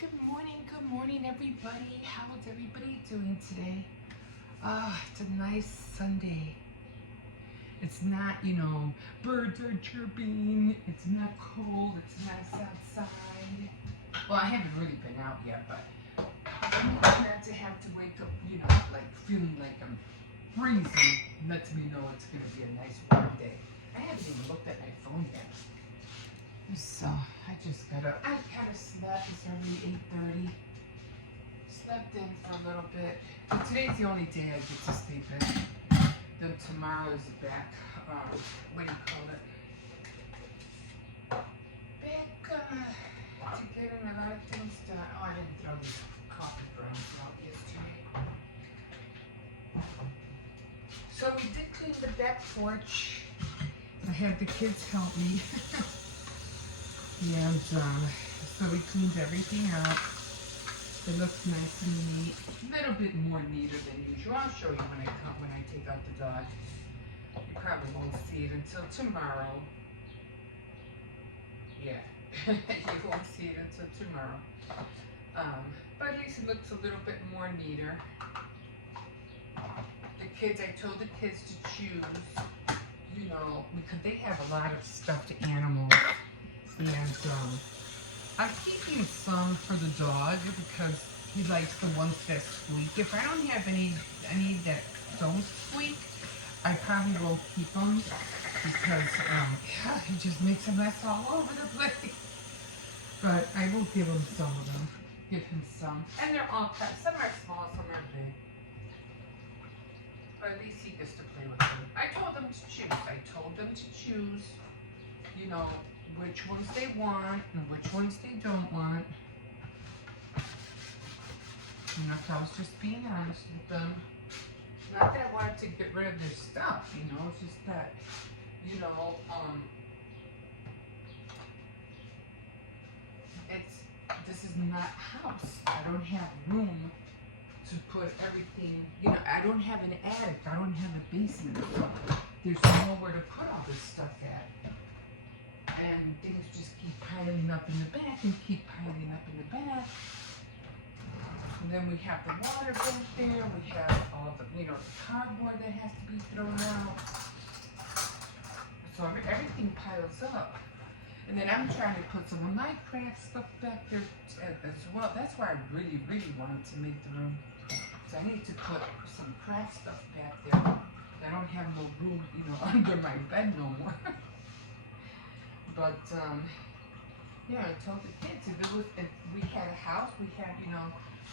Good morning, everybody. How's everybody doing today? It's a nice Sunday. It's not, birds are chirping. It's not cold. It's nice outside. Well, I haven't really been out yet, but not to have to wake up, like feeling like I'm freezing lets me know it's going to be a nice warm day. I haven't even looked at my phone yet. So I just got up. I kind of slept. It's already 8:30. Slept in for a little bit. But today's the only day I get to sleep in. Then tomorrow is back. What do you call it? Back to getting a lot of things done. Oh, I didn't throw these coffee grounds out yesterday. So we did clean the back porch. I had the kids help me. And so we cleaned everything up. It looks nice and neat. A little bit more neater than usual. I'll show you when I take out the dog. You probably won't see it until tomorrow. Yeah, you won't see it until tomorrow. But at least it looks a little bit more neater. I told the kids to choose, because they have a lot of stuffed animals. And I'm keeping some for the dog because he likes the ones that squeak. If I don't have any that don't squeak, I probably won't keep them because he just makes a mess all over the place. But I will give him some of them. Give him some. And they're all cut. Some are small, some are big. But at least he gets to play with them. I told them to choose. Which ones they want and which ones they don't want. I was just being honest with them. Not that I wanted to get rid of their stuff, it's just that, this is not a house. I don't have room to put everything, I don't have an attic. I don't have a basement. So there's nowhere to put all this stuff at. And things just keep piling up in the back and keep piling up in the back. And then we have the water back there. We have all the, the cardboard that has to be thrown out. So everything piles up. And then I'm trying to put some of my craft stuff back there as well. That's why I really, really wanted to make the room. So I need to put some craft stuff back there. I don't have no room, under my bed no more. But, I told the kids if we had a house, we had,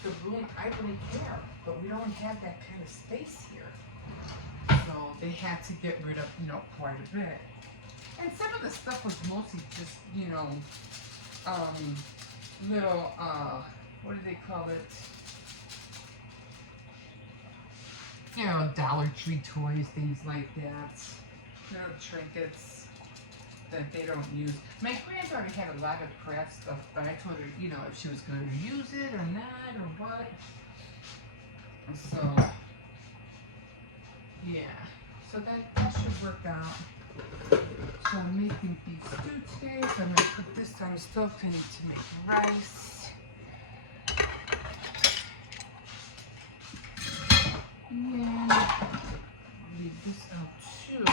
the room, I wouldn't care. But we don't have that kind of space here. So they had to get rid of, quite a bit. And some of the stuff was mostly just, little, what do they call it? Dollar Tree toys, things like that. Little trinkets that they don't use. My granddaughter had a lot of craft stuff, but I told her, if she was going to use it or not or what. So, yeah. So that should work out. So I'm making beef stew today. So I'm going to put this on the stove. I need to make rice. And I'll leave this out too.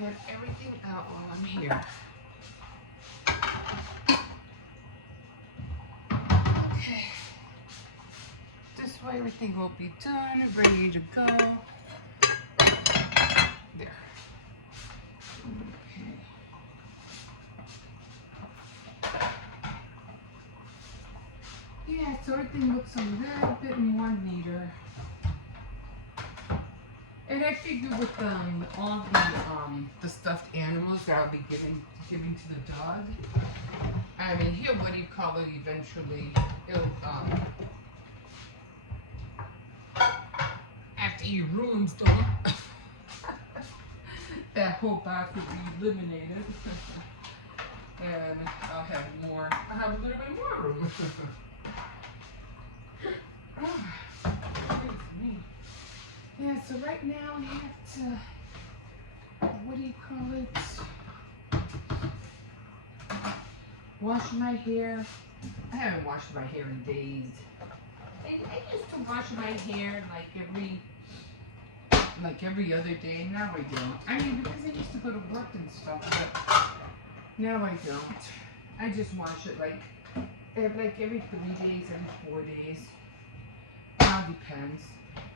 Get everything out while I'm here. Okay. This way everything will be done, ready to go. There. Okay. Yeah, so everything looks a little bit more neater. And I figure with all the stuffed animals that I'll be giving to the dog. I mean, eventually it'll after he ruins them, that whole box will be eliminated. And I'll have a little bit more room. Yeah, so right now I have to what do you call it? Wash my hair. I haven't washed my hair in days. I used to wash my hair like every other day. Now I don't. I mean, because I used to go to work and stuff, but now I don't. I just wash it like every 3 days, every 4 days. It all depends.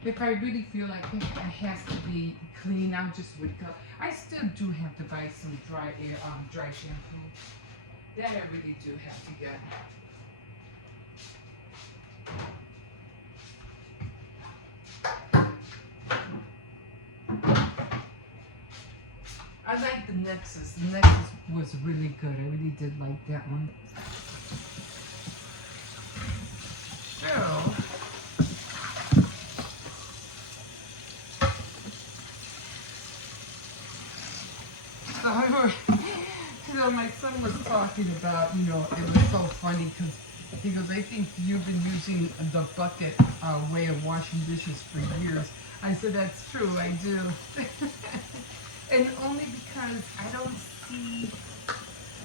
If I really feel like it has to be clean, I'll just wake up. I still do have to buy some dry shampoo. That I really do have to get. I like the Nexus. The Nexus was really good. I really did like that one. So my son was talking about, it was so funny because he goes, I think you've been using the bucket way of washing dishes for years. I said, that's true, I do. And only because I don't see,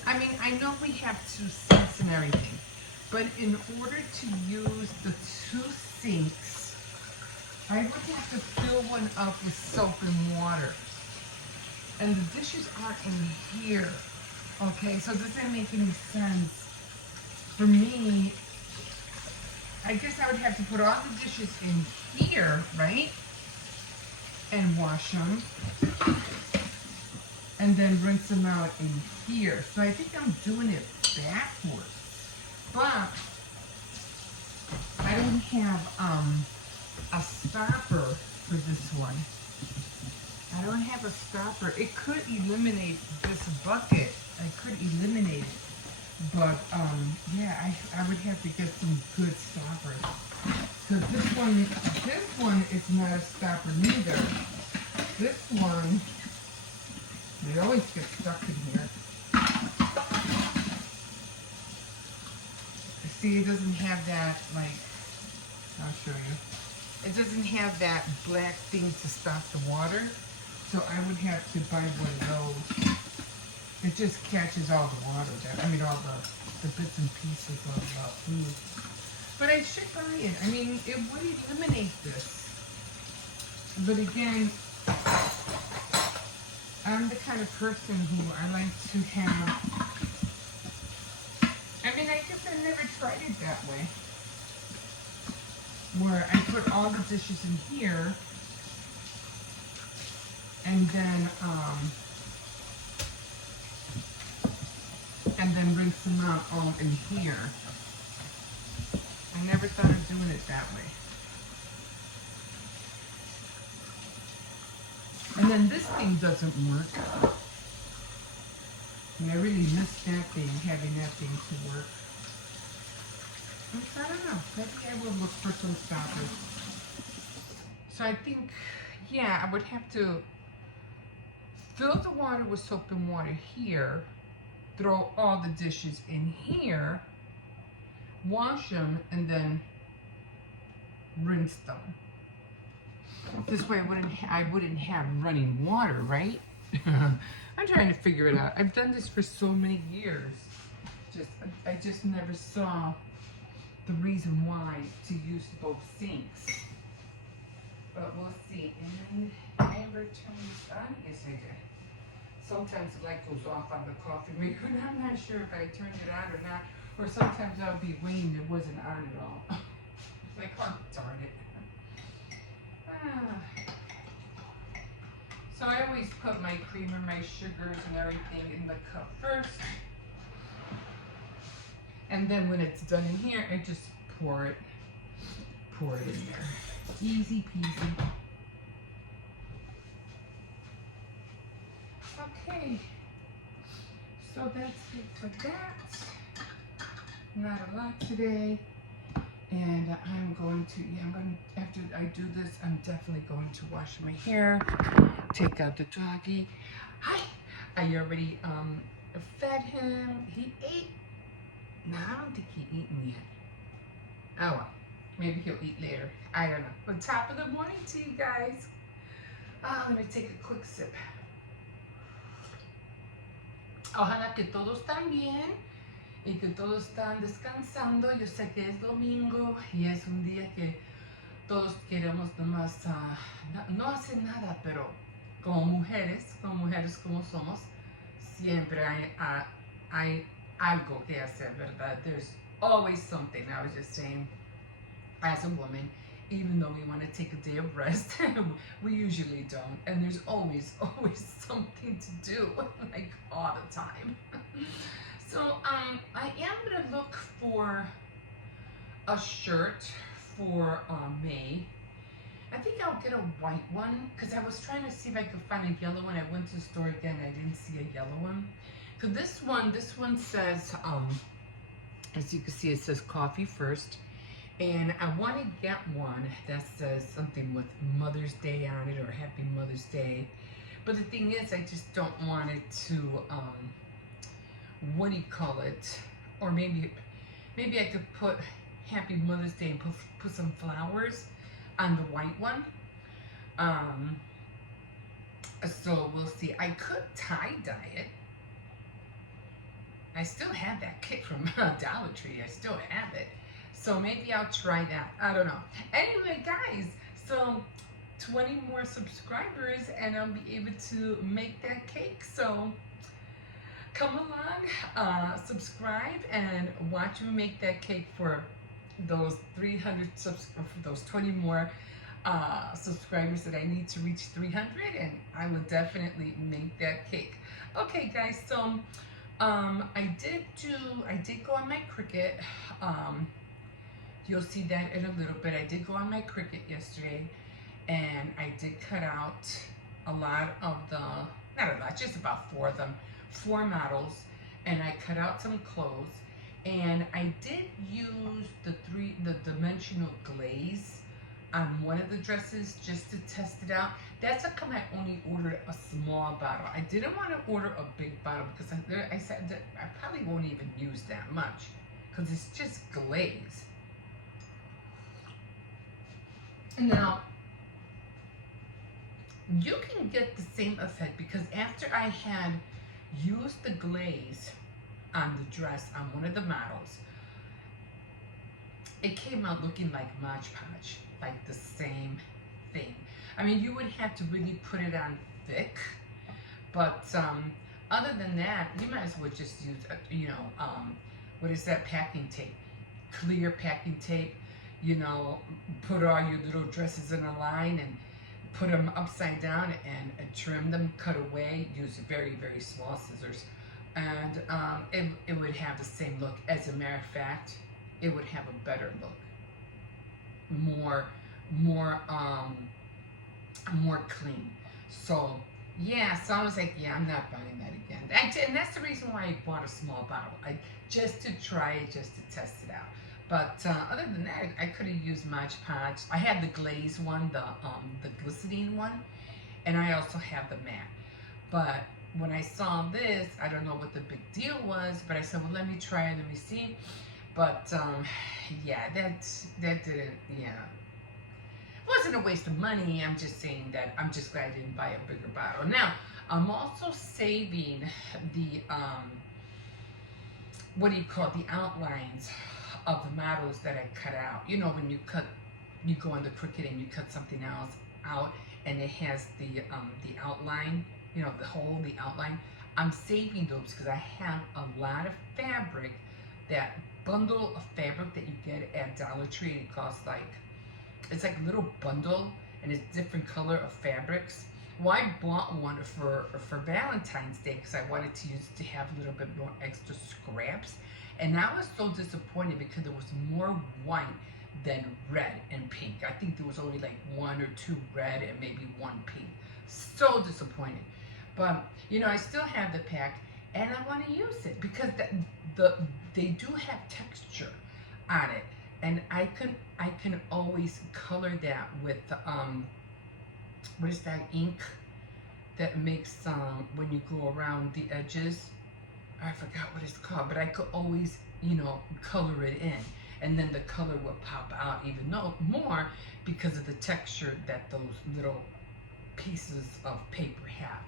I mean, I know we have 2 sinks and everything, but in order to use the 2 sinks, I would have to fill one up with soap and water. And the dishes are in here. Okay, so it doesn't make any sense. For me, I guess I would have to put all the dishes in here, right? And wash them. And then rinse them out in here. So I think I'm doing it backwards. But I don't have a stopper for this one. I don't have a stopper. It could eliminate this bucket. I could eliminate it. But, yeah, I would have to get some good stoppers. Because this one is not a stopper neither. This one, they always get stuck in here. See, it doesn't have that, I'll show you. It doesn't have that black thing to stop the water. So I would have to buy one of those. It just catches all the water, all the bits and pieces of food. But I should buy it. I mean, it would eliminate this. But again, I'm the kind of person who I like to have, I guess I never tried it that way. Where I put all the dishes in here, and then rinse them out all in here. I never thought of doing it that way. And then this thing doesn't work. And I really miss that thing, having that thing to work. I don't know. Maybe I will look for some stoppers. So I think, yeah, I would have to fill the water with soap and water here, throw all the dishes in here, wash them, and then rinse them. This way I wouldn't have running water, right? I'm trying to figure it out. I've done this for so many years. I just never saw the reason why to use both sinks. But we'll see. And I ever turn this on? Yes, I did. Sometimes the light goes off on the coffee maker, and I'm not sure if I turned it on or not. Or sometimes I'll be waiting it wasn't on at all. Like, oh, darn it. So I always put my creamer, my sugars, and everything in the cup first. And then when it's done in here, I just pour it in there. Easy peasy. Okay. So that's it for that. Not a lot today. And I'm going to, after I do this, I'm definitely going to wash my hair, take out the doggy. Hi! I already fed him. He ate. No, I don't think he eaten yet. Oh well, maybe he'll eat later. I don't know. But top of the morning to you guys. Let me take a quick sip. Ojalá que todos están bien y que todos están descansando. Yo sé que es domingo y es un día que todos queremos nomás no hacer nada, pero como mujeres como somos, siempre hay algo que hacer, ¿verdad? There's always something. I was just saying, as a woman, even though we want to take a day of rest, we usually don't. And there's always something to do, like all the time. So I am gonna look for a shirt for May. I think I'll get a white one because I was trying to see if I could find a yellow one. I went to the store again. I didn't see a yellow one. Cause this one says, as you can see, it says coffee first. And I want to get one that says something with Mother's Day on it or Happy Mother's Day. But the thing is, I just don't want it to, what do you call it? Or maybe I could put Happy Mother's Day and put some flowers on the white one. So we'll see. I could tie-dye it. I still have that kit from Dollar Tree. I still have it. So maybe I'll try that. I don't know. Anyway, guys, so 20 more subscribers and I'll be able to make that cake. So come along, subscribe and watch me make that cake for those 300 those 20 more subscribers that I need to reach 300, and I will definitely make that cake. Okay, guys, so I did go on my Cricut. You'll see that in a little bit. I did go on my Cricut yesterday, and I did cut out a lot of the, not a lot, just about 4 of them, 4 models, and I cut out some clothes, and I did use the dimensional glaze on one of the dresses just to test it out. That's how come I only ordered a small bottle. I didn't want to order a big bottle because I said that I probably won't even use that much because it's just glaze. Now, you can get the same effect because after I had used the glaze on the dress on one of the models, it came out looking like Mod Podge, like the same thing. I mean, you would have to really put it on thick, but other than that, you might as well just use, what is that, packing tape, clear packing tape. You know, put all your little dresses in a line and put them upside down and trim them, cut away, use very, very small scissors, and it would have the same look. As a matter of fact, it would have a better look, more clean. So yeah, so I was like, yeah, I'm not buying that again. And that's the reason why I bought a small bottle, just to try it, just to test it out. But other than that, I could have used Mod Podge. I had the glaze one, the glistening one, and I also have the matte. But when I saw this, I don't know what the big deal was, but I said, well, let me try it, let me see. But yeah, that didn't, yeah. It wasn't a waste of money. I'm just saying that I'm just glad I didn't buy a bigger bottle. Now, I'm also saving the, what do you call it, the outlines of the models that I cut out. You know, when you go on the Cricut and you cut something else out and it has the outline, you know, the outline. I'm saving those because I have a lot of fabric, that bundle of fabric that you get at Dollar Tree. It costs like, it's like a little bundle and it's different color of fabrics. Well, I bought one for Valentine's Day because I wanted to use to have a little bit more extra scraps. And I was so disappointed because there was more white than red and pink. I think there was only like 1 or 2 red and maybe 1 pink. So disappointed. But, you know, I still have the pack and I want to use it because they do have texture on it. And I can always color that with, what is that ink that makes, when you go around the edges, I forgot what it's called, but I could always, you know, color it in. And then the color will pop out even more because of the texture that those little pieces of paper have.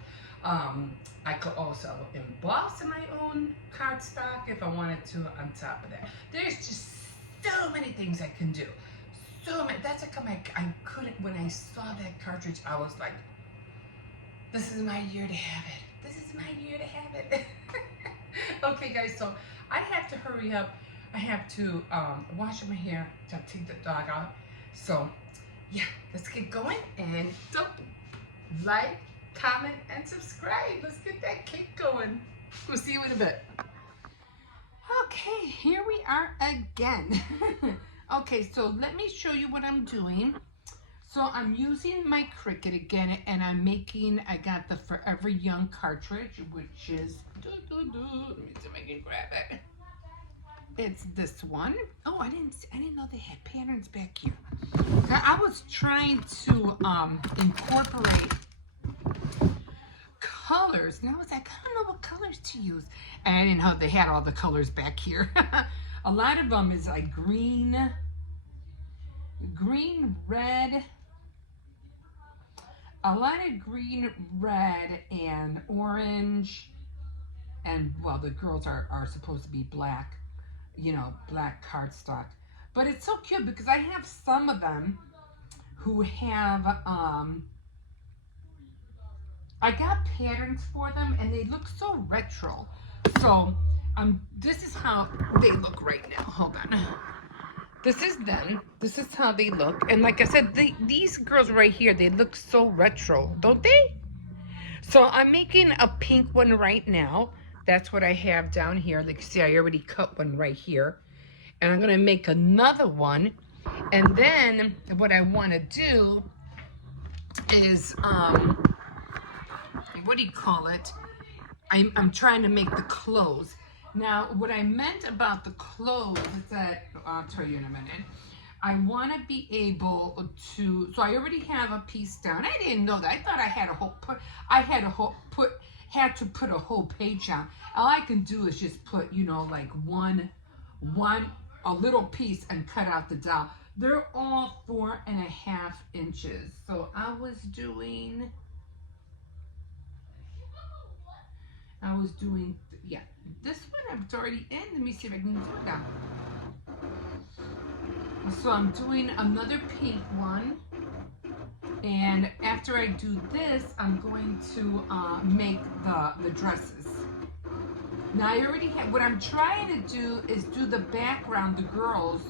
I could also emboss my own cardstock if I wanted to on top of that. There's just so many things I can do. So many. That's how come I couldn't, when I saw that cartridge, I was like, this is my year to have it. This is my year to have it. Okay, guys, so I have to hurry up. I have to wash my hair to take the dog out. So, yeah, let's get going. And don't like, comment, and subscribe. Let's get that cake going. We'll see you in a bit. Okay, here we are again. Okay, so let me show you what I'm doing. So I'm using my Cricut again, and I got the Forever Young cartridge, which is, let me see if I can grab it. It's this one. Oh, I didn't know they had patterns back here. I was trying to incorporate colors, and I was like, I don't know what colors to use. And I didn't know they had all the colors back here. A lot of them is like green, red, a lot of green, red, and orange, and well, the girls are supposed to be black, you know, black cardstock. But it's so cute because I have some of them who have, I got patterns for them and they look so retro. So this is how they look right now. Hold on. This is them. This is how they look. And like I said, these girls right here, they look so retro, don't they? So I'm making a pink one right now. That's what I have down here. Like you see, I already cut one right here. And I'm gonna make another one. And then what I wanna do is, what do you call it? I'm trying to make the clothes. Now, what I meant about the clothes is that, I'll tell you in a minute. I want to be able to, so I already have a piece down. I didn't know that. I thought I had to put a whole page on. All I can do is just put, you know, like a little piece and cut out the doll. They're all 4.5 inches. So I was doing, yeah, this one I'm already in. Let me see if I can do it now. So I'm doing another pink one. And after I do this, I'm going to make the dresses. Now I already have, what I'm trying to do is do the background, the girls,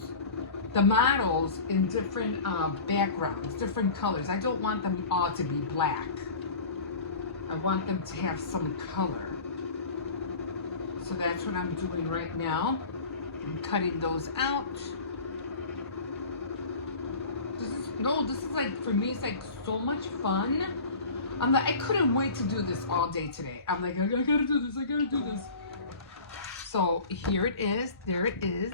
the models in different backgrounds, different colors. I don't want them all to be black. I want them to have some color. So that's what I'm doing right now. I'm cutting those out. This is like, for me, it's like so much fun. I'm like, I couldn't wait to do this all day today. I'm like, I gotta do this, I gotta do this. So here it is, there it is.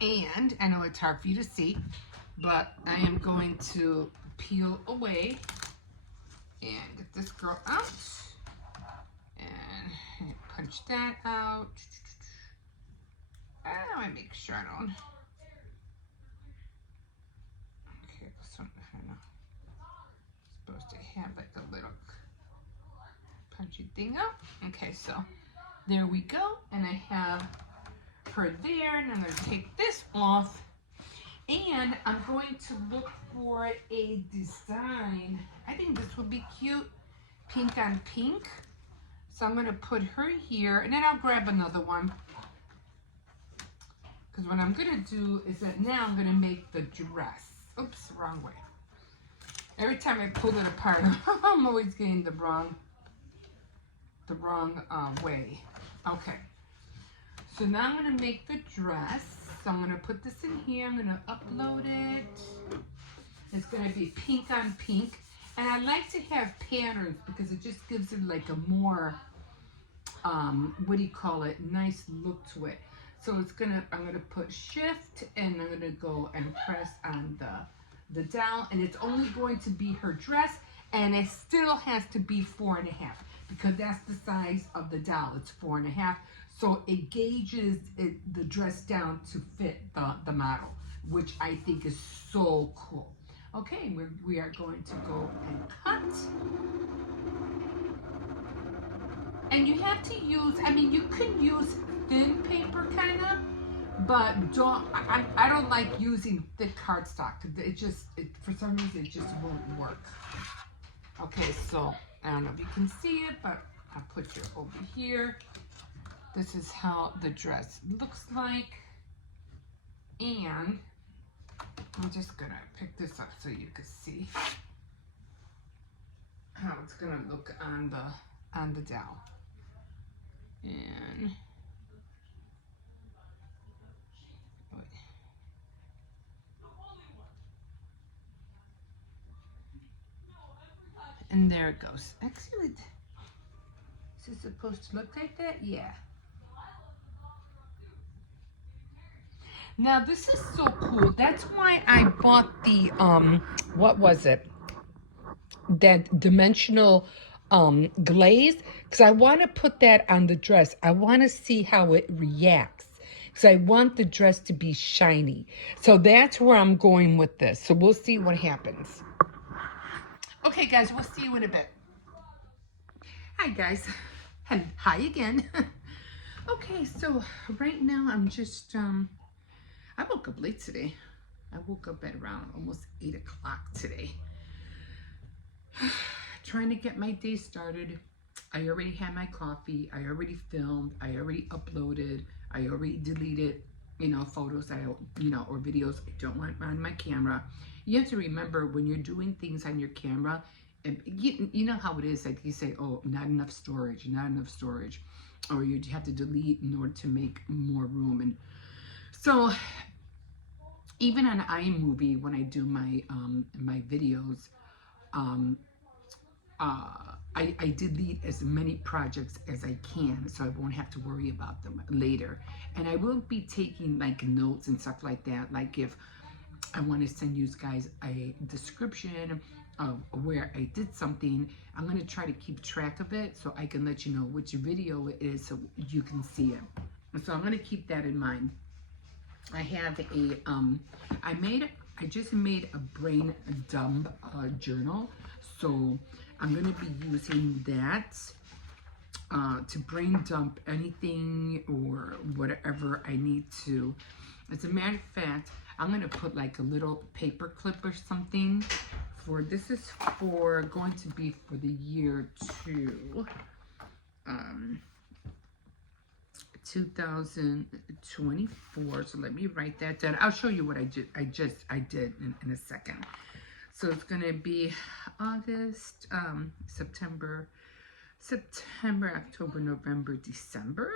And I know it's hard for you to see, but I am going to peel away and get this girl out. And punch that out. I want to make sure I don't. Okay, this one, I don't know. It's supposed to have like a little punchy thing out. Okay, so there we go. And I have her there, and I'm going to take this off. And I'm going to look for a design. I think this would be cute. Pink on pink. So I'm going to put her here, and then I'll grab another one. Because what I'm going to do is that now I'm going to make the dress. Oops, wrong way. Every time I pull it apart, I'm always getting the wrong way. Okay. So now I'm going to make the dress. So I'm going to put this in here. I'm going to upload it. It's going to be pink on pink. And I like to have patterns because it just gives it like a more, what do you call it, nice look to it. So I'm gonna put shift and I'm gonna go and press on the doll, and it's only going to be her dress, and it still has to be 4.5 because that's the size of the doll. It's 4.5. So it gauges the dress down to fit the model, which I think is so cool. Okay, we are going to go and cut. And you have to use, I mean, you can use thin paper kind of, but I don't like using thick cardstock. For some reason, it just won't work. Okay, so I don't know if you can see it, but I'll put you over here. This is how the dress looks like. And I'm just gonna pick this up so you can see how it's gonna look on the dowel. And there it goes. Actually, is it supposed to look like that? Yeah. Now this is so cool. That's why I bought the what was it? That dimensional glaze, because I want to put that on the dress. I want to see how it reacts, because I want the dress to be shiny. So that's where I'm going with this. So we'll see what happens. Okay, guys, we'll see you in a bit. Hi, guys. Hi again. Okay, so right now I'm just, I woke up late today. I woke up at around almost 8 o'clock today. Trying to get my day started. I already had my coffee. I already filmed. I already uploaded. I already deleted, photos or videos I don't want on my camera. You have to remember when you're doing things on your camera, and you know how it is, like you say, oh, not enough storage, or you have to delete in order to make more room. And so even on iMovie, when I do my my videos, I delete as many projects as I can, so I won't have to worry about them later. And I will be taking like notes and stuff like that. Like if I want to send you guys a description of where I did something, I'm going to try to keep track of it so I can let you know which video it is so you can see it. So I'm going to keep that in mind. I have a, I just made a brain dump journal. So I'm going to be using that to brain dump anything or whatever I need to. As a matter of fact, I'm going to put like a little paper clip or something for, this is for, going to be for the year 2024. So let me write that down. I'll show you what I did in a second. So it's going to be August, September, October, November, December.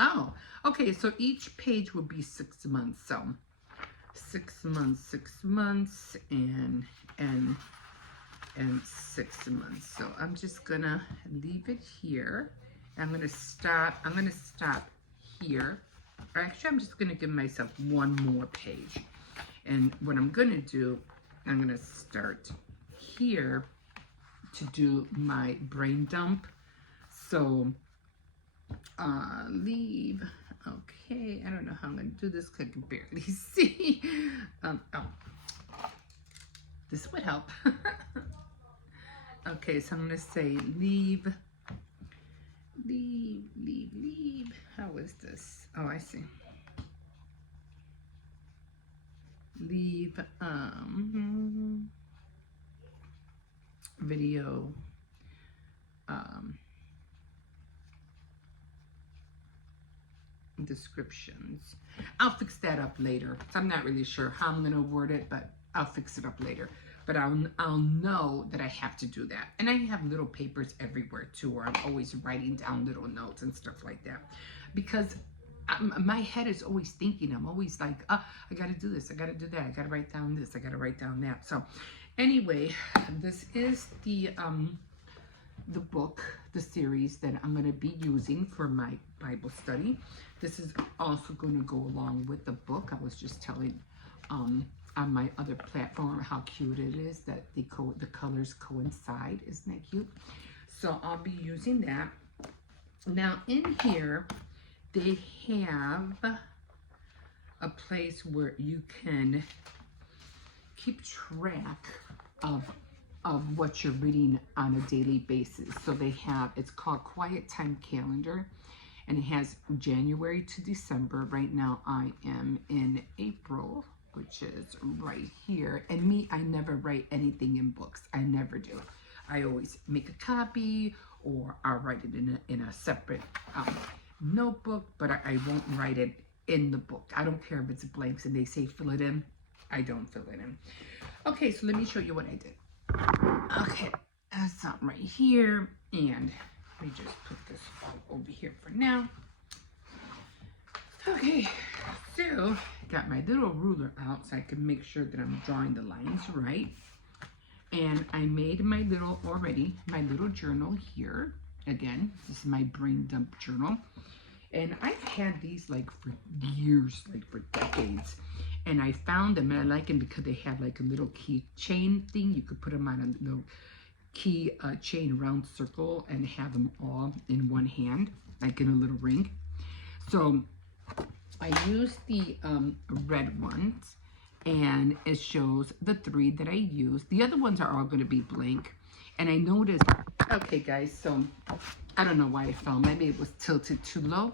Oh, okay. So each page will be 6 months. So 6 months, and 6 months. So I'm just gonna leave it here. I'm gonna stop here. Actually, I'm just gonna give myself one more page. And what I'm gonna do, I'm gonna start here to do my brain dump. So leave. Okay, I don't know how I'm gonna do this because I can barely see. Oh, this would help. Okay, so I'm gonna say leave. How is this? Oh, I see. Leave video descriptions. I'll fix that up later. So I'm not really sure how I'm gonna word it, but I'll fix it up later. But I'll know that I have to do that. And I have little papers everywhere too, where I'm always writing down little notes and stuff like that. Because my head is always thinking. I'm always like, I gotta do this, I gotta do that, I gotta write down this, I gotta write down that. So anyway, this is the book, the series that I'm going to be using for my Bible study. This is also going to go along with the book. I was just telling on my other platform how cute it is that the colors coincide. Isn't that cute? So I'll be using that. Now in here, they have a place where you can keep track of of what you're reading on a daily basis. So they have, it's called Quiet Time Calendar, and it has January to December. Right now I am in April, which is right here. And me, I never write anything in books. I never do. I always make a copy, or I'll write it in a separate notebook, but I won't write it in the book. I don't care if it's blanks and they say fill it in. I don't fill it in. Okay, so let me show you what I did. Okay, that's something right here, and let me just put this over here for now. Okay, so got my little ruler out so I can make sure that I'm drawing the lines right. And I made my little journal here. Again, this is my brain dump journal. And I've had these like for years, like for decades. And I found them, and I like them because they have like a little key chain thing. You could put them on a little key chain round circle and have them all in one hand, like in a little ring. So I used the red ones, and it shows the 3 that I used. The other ones are all going to be blank. And I noticed, okay guys, so I don't know why I fell. Maybe it was tilted too low.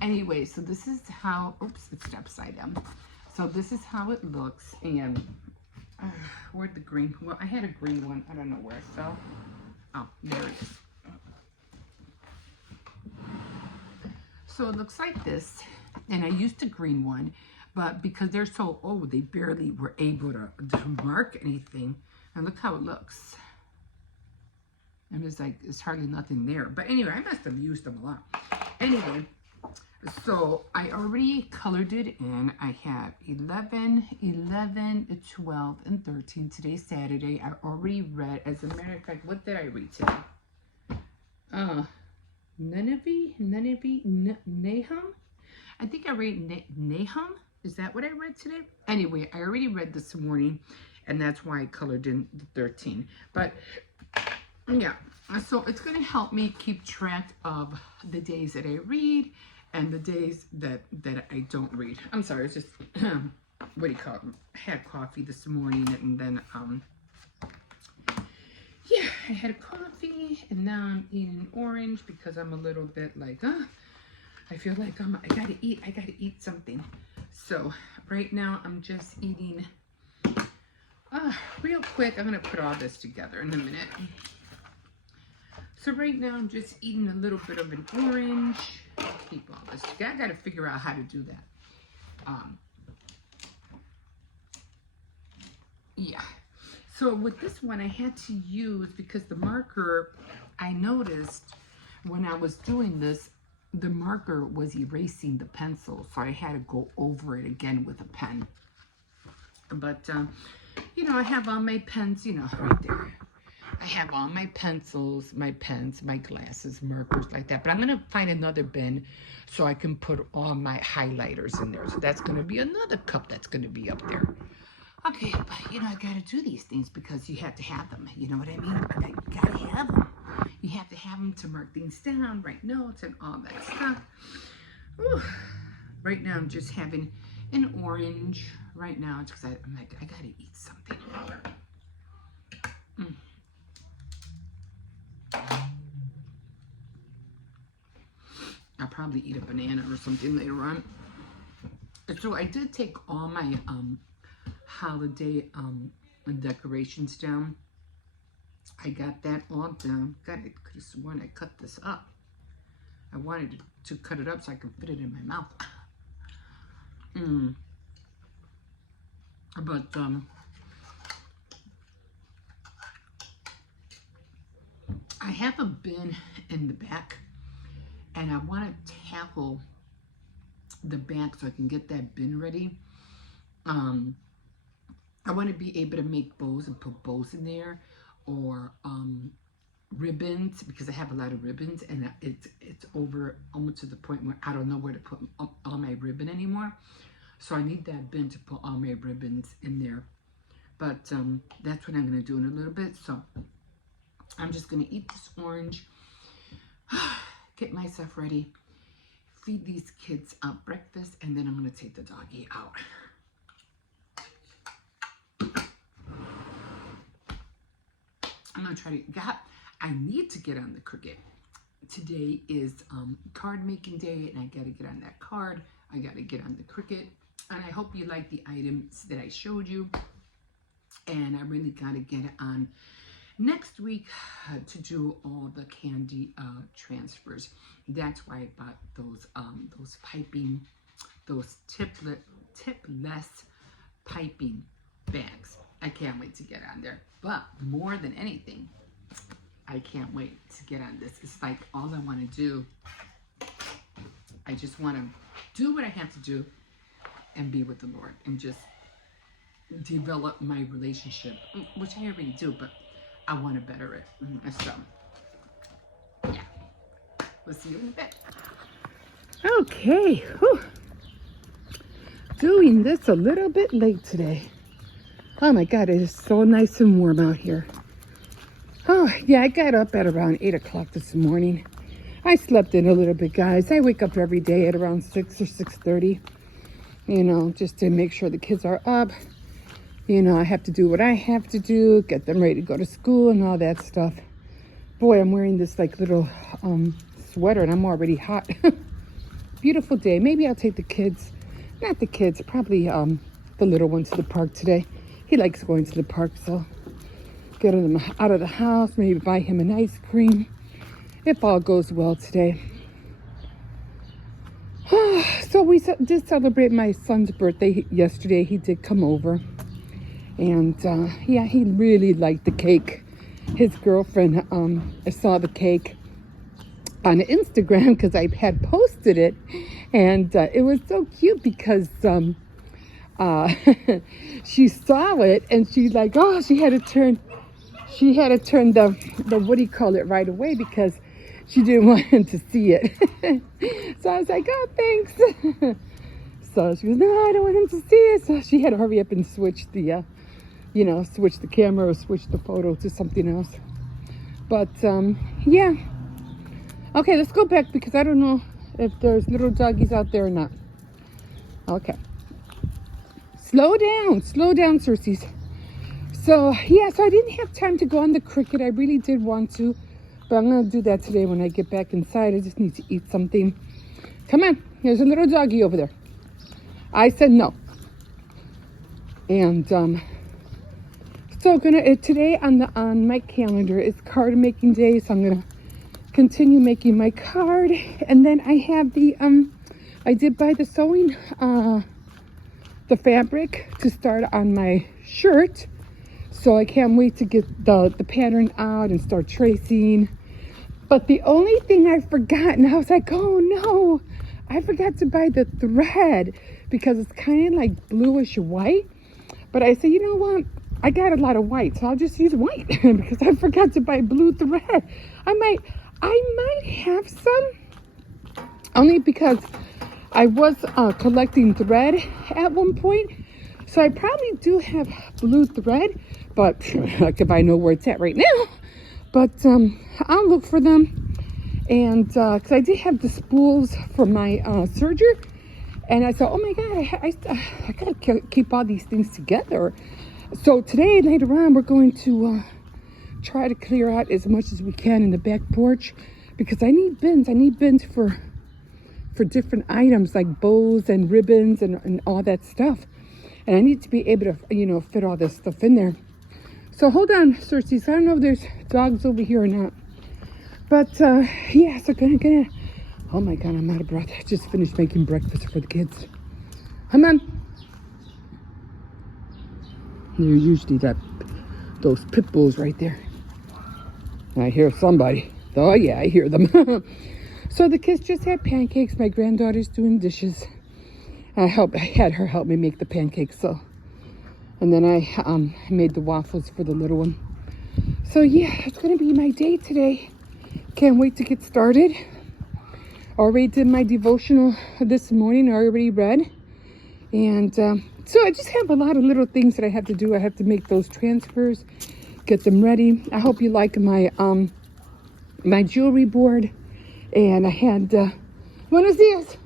Anyway, so this is how, oops, it's upside down. So this is how it looks. And where'd the green, well, I had a green one. I don't know where it fell. Oh, there it is. So it looks like this. And I used a green one, but because they're so old, they barely were able to mark anything. And look how it looks. And it's like, it's hardly nothing there. But anyway, I must have used them a lot. Anyway, so I already colored it in. I have 11, 12, and 13. Today's Saturday. I already read, as a matter of fact, what did I read today? Nahum? I think I read Nahum. Is that what I read today? Anyway, I already read this morning, and that's why I colored in the 13. But yeah, so it's going to help me keep track of the days that I read and the days that I don't read. I'm sorry, it's just, what do you call it? I had coffee this morning, and then, yeah, I had a coffee, and now I'm eating an orange because I'm a little bit like, I feel like I gotta eat something. So right now I'm just eating, real quick, I'm gonna put all this together in a minute. So right now I'm just eating a little bit of an orange. Keep all this together. I gotta figure out how to do that. Yeah. So with this one I had to use, because the marker, I noticed when I was doing this, the marker was erasing the pencil, so I had to go over it again with a pen. But, you know, I have all my pens, you know, right there. I have all my pencils, my pens, my glasses, markers, like that. But I'm going to find another bin so I can put all my highlighters in there. So that's going to be another cup that's going to be up there. Okay, but, you know, I got to do these things because you have to have them. You know what I mean? You got to have them. You have to have them to mark things down, write notes, and all that stuff. Whew. Right now, I'm just having an orange. Right now, it's because I'm like, I got to eat something. I'll probably eat a banana or something later on. So I did take all my holiday decorations down. I got that all done. God, I could have sworn I cut this up. I wanted to cut it up so I could fit it in my mouth. But I have a bin in the back, and I want to tackle the back so I can get that bin ready. I want to be able to make bows and put bows in there, or ribbons, because I have a lot of ribbons, and it's over almost to the point where I don't know where to put all my ribbon anymore. So I need that bin to put all my ribbons in there. But that's what I'm going to do in a little bit. So I'm just going to eat this orange, get myself ready, feed these kids breakfast, and then I'm going to take the doggy out. I'm gonna try to I need to get on the Cricut. Today is card making day, and I gotta get on that card. I gotta get on the Cricut, and I hope you like the items that I showed you. And I really gotta get on next week to do all the candy transfers. That's why I bought those piping, those tipless piping bags. I can't wait to get on there. But more than anything, I can't wait to get on this. It's like all I want to do. I just want to do what I have to do and be with the Lord and just develop my relationship, which I already do, but I want to better it. So, yeah. We'll see you in a bit. Okay. Whew. Doing this a little bit late today. Oh my God, it is so nice and warm out here. Oh, yeah, I got up at around 8 o'clock this morning. I slept in a little bit, guys. I wake up every day at around 6 or 6:30, you know, just to make sure the kids are up. You know, I have to do what I have to do, get them ready to go to school and all that stuff. Boy, I'm wearing this like little sweater and I'm already hot. Beautiful day. Maybe I'll take the kids, not the kids, probably the little one to the park today. He likes going to the park, so get him out of the house, maybe buy him an ice cream, if all goes well today. So we did celebrate my son's birthday yesterday. He did come over. And yeah, he really liked the cake. His girlfriend saw the cake on Instagram because I had posted it. And it was so cute because she saw it and she's like, oh, she had to turn the what do you call it right away because she didn't want him to see it. So I was like, oh, thanks. So she goes, no, I don't want him to see it. So she had to hurry up and switch the switch the camera or switch the photo to something else. But yeah. Okay, let's go back because I don't know if there's little doggies out there or not. Okay. Slow down, Circes. So yeah, so I didn't have time to go on the Cricut. I really did want to, but I'm gonna do that today when I get back inside. I just need to eat something. Come on, there's a little doggie over there. I said no. And so today on my calendar is card making day, so I'm gonna continue making my card, and then I have the I did buy the sewing the fabric to start on my shirt, so I can't wait to get the pattern out and start tracing. But the only thing I forgot, and I was like, oh no, I forgot to buy the thread because it's kind of like bluish white. But I said, you know what? I got a lot of white, so I'll just use white because I forgot to buy blue thread. I might have some, only because I was collecting thread at one point. So I probably do have blue thread, but like if I know where it's at right now. But I'll look for them. And because I did have the spools for my serger. And I thought, oh my God, I gotta keep all these things together. So today, later on, we're going to try to clear out as much as we can in the back porch because I need bins. I need bins for different items like bows and ribbons and all that stuff. And I need to be able to, fit all this stuff in there. So hold on, Circes. I don't know if there's dogs over here or not. But yeah, so gonna. Oh my God, I'm out of breath. I just finished making breakfast for the kids. Come on. There's usually those pit bulls right there. I hear somebody. Oh yeah, I hear them. So the kids just had pancakes. My granddaughter's doing dishes. I had her help me make the pancakes. So, and then I made the waffles for the little one. So yeah, it's gonna be my day today. Can't wait to get started. Already did my devotional this morning. Already read, and so I just have a lot of little things that I have to do. I have to make those transfers, get them ready. I hope you like my my jewelry board. And I had buenos días.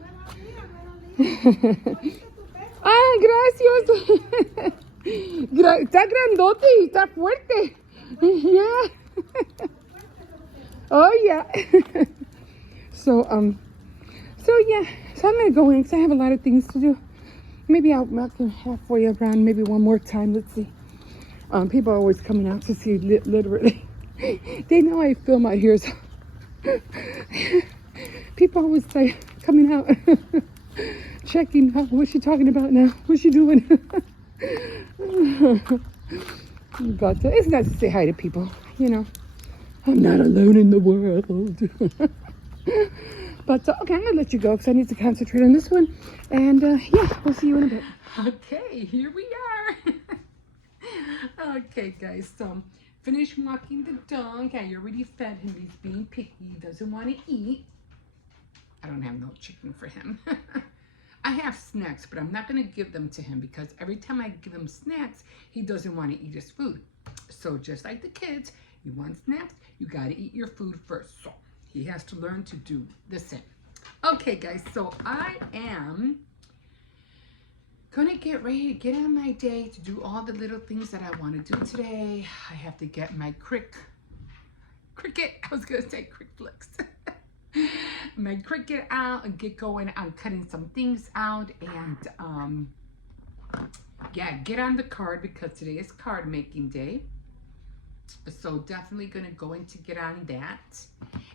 Ah, gracias. Está grandote y está fuerte. Yeah. Oh yeah. So yeah. So I'm gonna go in because I have a lot of things to do. Maybe I'll can halfway around. Maybe one more time. Let's see. People are always coming out to see literally. They know I film out here. So people always say coming out, checking out. What's she talking about now? What's she doing? But it's nice to say hi to people. You know, I'm not alone in the world. But okay, I'm gonna let you go because I need to concentrate on this one. And yeah, we'll see you in a bit. Okay, here we are. Okay, guys, so finish walking the dog. I already fed him. He's being picky. He doesn't want to eat. I don't have no chicken for him. I have snacks, but I'm not going to give them to him because every time I give him snacks, he doesn't want to eat his food. So just like the kids, you want snacks, you got to eat your food first. So he has to learn to do the same. Okay, guys, so I am going to get ready to get on my day to do all the little things that I want to do today. I have to get my Cricut. I was going to say Crickflix. My Cricut out and get going on cutting some things out and yeah, get on the card because today is card making day. So definitely gonna go in to get on that.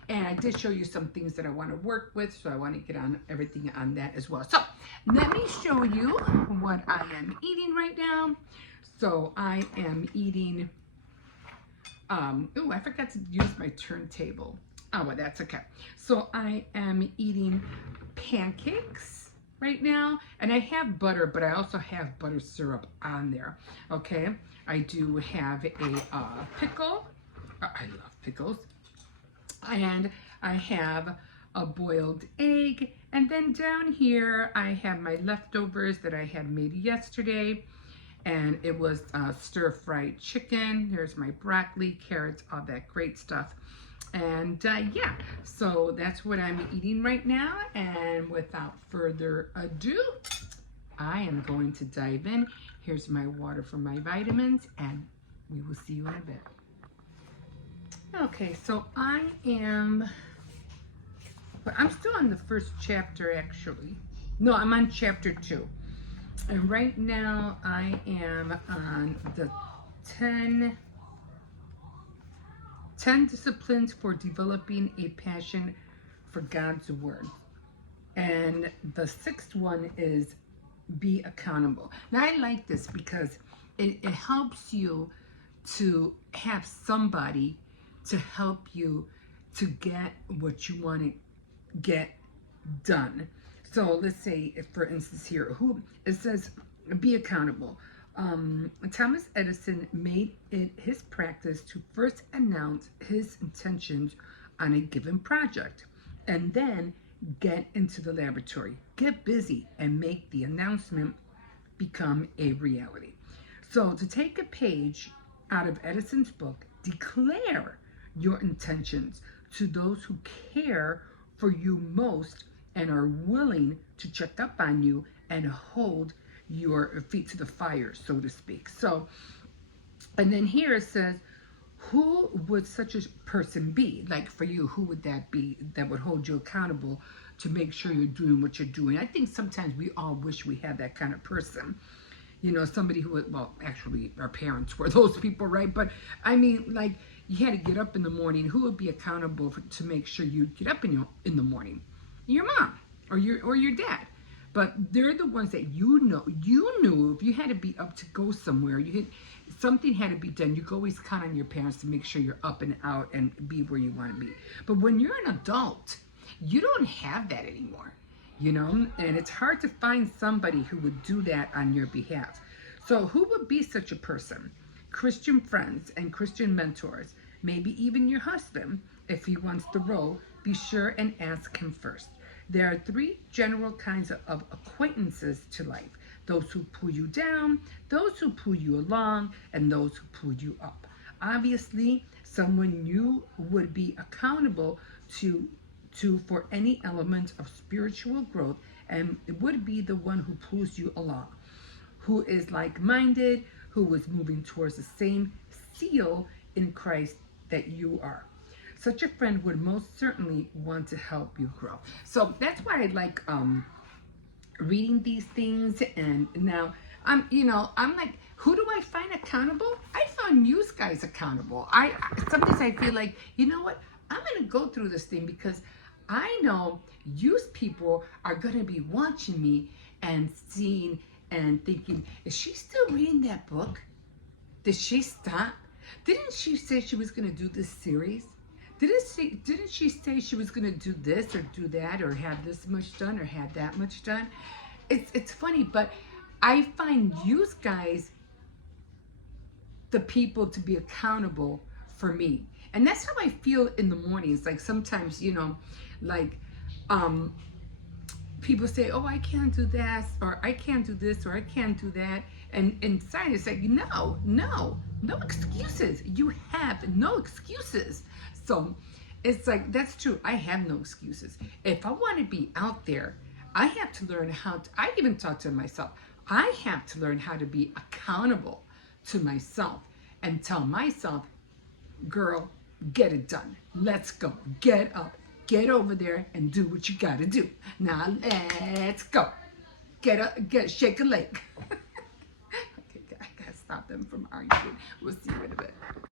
And I did show you some things that I want to work with, so I want to get on everything on that as well. So let me show you what I am eating right now. So I am eating oh, I forgot to use my turntable. Oh, well, that's okay. So I am eating pancakes right now, and I have butter, but I also have butter syrup on there. Okay, I do have a pickle. I love pickles. And I have a boiled egg, and then down here I have my leftovers that I had made yesterday. And it was stir-fried chicken. There's my broccoli, carrots, all that great stuff. And yeah, so that's what I'm eating right now. And without further ado, I am going to dive in. Here's my water for my vitamins, and we will see you in a bit. Okay, so I'm still on the first chapter actually. No, I'm on chapter 2. And right now I am on the 10 disciplines for developing a passion for God's word. And the 6th one is be accountable. Now I like this because it helps you to have somebody to help you to get what you want to get done. So let's say, if, for instance, here, it says be accountable. Thomas Edison made it his practice to first announce his intentions on a given project and then get into the laboratory, get busy, and make the announcement become a reality. So to take a page out of Edison's book, declare your intentions to those who care for you most and are willing to check up on you and hold your feet to the fire, so to speak. So, and then here it says, who would such a person be? Like for you, who would that be that would hold you accountable to make sure you're doing what you're doing? I think sometimes we all wish we had that kind of person. You know, somebody who would, well, actually our parents were those people, right? But I mean, like, you had to get up in the morning. Who would be accountable to make sure you get up in the morning? Your mom or your dad. But they're the ones that you knew if you had to be up to go somewhere, something had to be done. You could always count on your parents to make sure you're up and out and be where you want to be. But when you're an adult, you don't have that anymore. You know, and it's hard to find somebody who would do that on your behalf. So who would be such a person? Christian friends and Christian mentors, maybe even your husband. If he wants the role, be sure and ask him first. There are 3 general kinds of acquaintances to life: those who pull you down, those who pull you along, and those who pull you up. Obviously, someone you would be accountable to for any element of spiritual growth, and it would be the one who pulls you along, who is like-minded, who is moving towards the same seal in Christ that you are. Such a friend would most certainly want to help you grow. So that's why I like reading these things. And now I'm like, who do I find accountable? I found you guys accountable. I sometimes I feel like, you know what, I'm gonna go through this thing because I know you people are gonna be watching me and seeing and thinking, is she still reading that book? Did she stop? Didn't she say she was gonna do this series? Didn't she say she was gonna do this or do that or have this much done or have that much done? It's funny, but I find you guys the people to be accountable for me. And that's how I feel in the mornings. Like sometimes, like people say, oh, I can't do that, or I can't do this, or I can't do that. And inside it's like, no excuses. You have no excuses. So it's like, that's true. I have no excuses. If I want to be out there, I have to learn how to, I even talk to myself. I have to learn how to be accountable to myself and tell myself, girl, get it done. Let's go. Get up. Get over there and do what you gotta do. Now let's go. Get up, shake a leg. Okay, I gotta stop them from arguing. We'll see you in a bit.